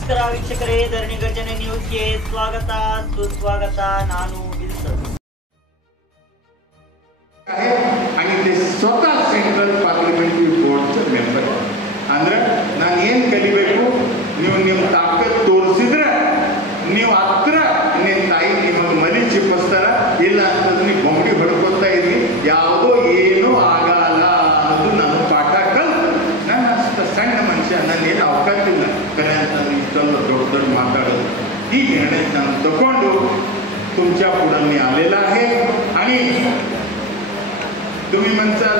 ನಮಸ್ಕಾರ ವೀಕ್ಷಕರೇ, ಧರಣಿ ಗರ್ಜನೆ ನ್ಯೂಸ್ಗೆ ಸ್ವಾಗತ ಸುಸ್ವಾಗತ. ನಾನು ವಿಲ್ಸನ್. आणि ते स्वतः सेंट्रल पार्लिमेंटरी बोर्डचे मेंबर ಅಂದ್ರೆ ನಾನು ಏನು ಕಲಿಬೇಕು, ನೀವು ನಿಮ್ಮ ತಾಕತ್ ತೋರಿಸಿದ್ರೆ ನೀವು ಹತ್ರ ನಿಮ್ಮ ತಾಯಿ ನಿಮಗೆ ಮಲಿ ಚಿಪ್ಪಿಸ್ತಾರ, ಇಲ್ಲ ಅಂತಂದ್ರೆ ನೀವು ಬೊಂಬಡಿ ಹೊಡ್ಕೊತಾ ಇದ್ರಿ, ಯಾವುದೋ ಏನೂ ಆಗಲ್ಲ ಅನ್ನೋದು ನನ್ನ ಪಾಠ ಕಲ್ತು ನಾನು ಅಷ್ಟು ಸಣ್ಣ ಮನುಷ್ಯ, ನನ್ನೇನು ಅವಕಾಶ ಇಲ್ಲ ಕರೆ ಅಂತಂದ್ರೆ ಇಷ್ಟೊಂದು ದೊಡ್ಡ ದೊಡ್ಡ माताडोದು. ही निर्णय ನಾನು तಗೊಂಡು तुमच्या पुढे मी आलेला आहे. आणि तुम्ही म्हणता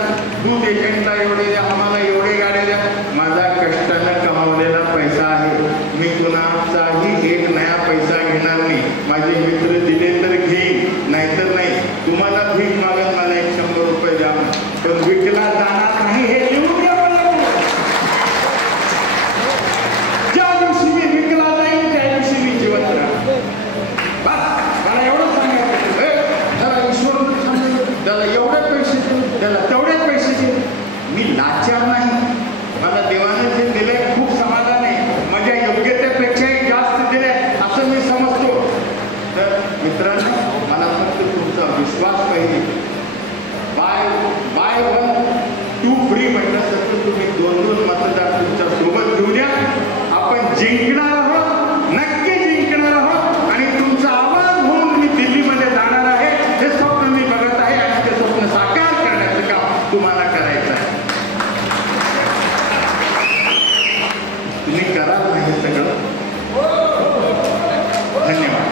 दूध एजंटला एवढे द्या, आम्हाला एवढे गाड्या द्या. माझा कष्टाने कमावलेला पैसा आहे, मी कुणाचाही एक नया पैसा घेणार नाही. माझे मित्र दिले तर घेईन, नाहीतर नाही. तुम्हाला भीक मागत मला 100 रुपये द्या, पण विकला जाणार नाही हे लिहून द्या मला. ज्या दिवशी मी विकला जाईल त्या दिवशी मी जिवंत राहणार. मला एवढं सांगायचं, त्याला ईश्वर त्याला एवढे पैसे त्याला तेवढे पैसे दे. मी लाचार नाही, मला देवाने जे दिले खूप समाधान आहे, माझ्या योग्यतेपेक्षाही जास्त दिले असं मी समजतो. तर मित्रांनो, मला फक्त तुमचा विश्वास पाहिजे. बाय 1 2 फ्री म्हटलं तर तुम्ही 2-2 मतदार तुमच्या सोबत घेऊन या. आपण जिंकणार आहोत, नक्की जिंकणार आहोत. आणि तुमचा आवाज होऊन मी दिल्लीमध्ये जाणार आहे. हे स्वप्न मी बघत आहे आणि ते स्वप्न साकार करण्याचं काम तुम्हाला करायचं आहे. तुम्ही कराल नाही सगळं. धन्यवाद.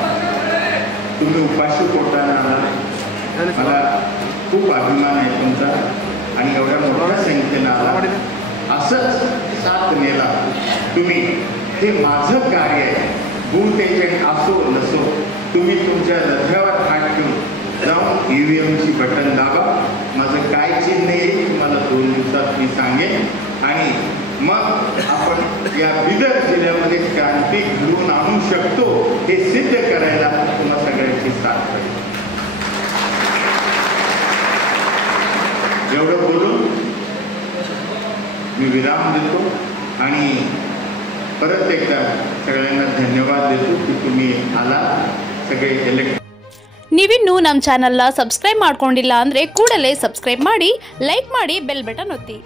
तुम्ही उपाशी पोटाने आला, मला खूप अभिमान आहे तुमचा. आणि एवढ्या मोठ्या संख्येने आला, असंच साथ नेला तुम्ही. हे माझं कार्य आहे. बूथ एजंट असो नसो, तुम्ही तुमच्या रथावर हात ठेवून जाऊन EVMची बटन दाबा. माझं काय चिन्ह आहे तुम्हाला 2 दिवसात मी सांगेन. आणि मग आपण या बिदर जिल्ह्यामध्ये क्रांती घडवून आणू शकतो हे सिद्ध करायला तुम्हाला सगळ्यांची साथ पाहिजे. एवढं बोलून मी विराम देतो आणि परत एकदा सगळ्यांना धन्यवाद देतो की तुम्ही आला. सगळे ನೀವಿನ್ನೂ ನಮ್ಮ ಚಾನೆಲ್ನ ಸಬ್ಸ್ಕ್ರೈಬ್ ಮಾಡ್ಕೊಂಡಿಲ್ಲ ಅಂದರೆ ಕೂಡಲೇ ಸಬ್ಸ್ಕ್ರೈಬ್ ಮಾಡಿ, ಲೈಕ್ ಮಾಡಿ, ಬೆಲ್ ಬಟನ್ ಒತ್ತಿ.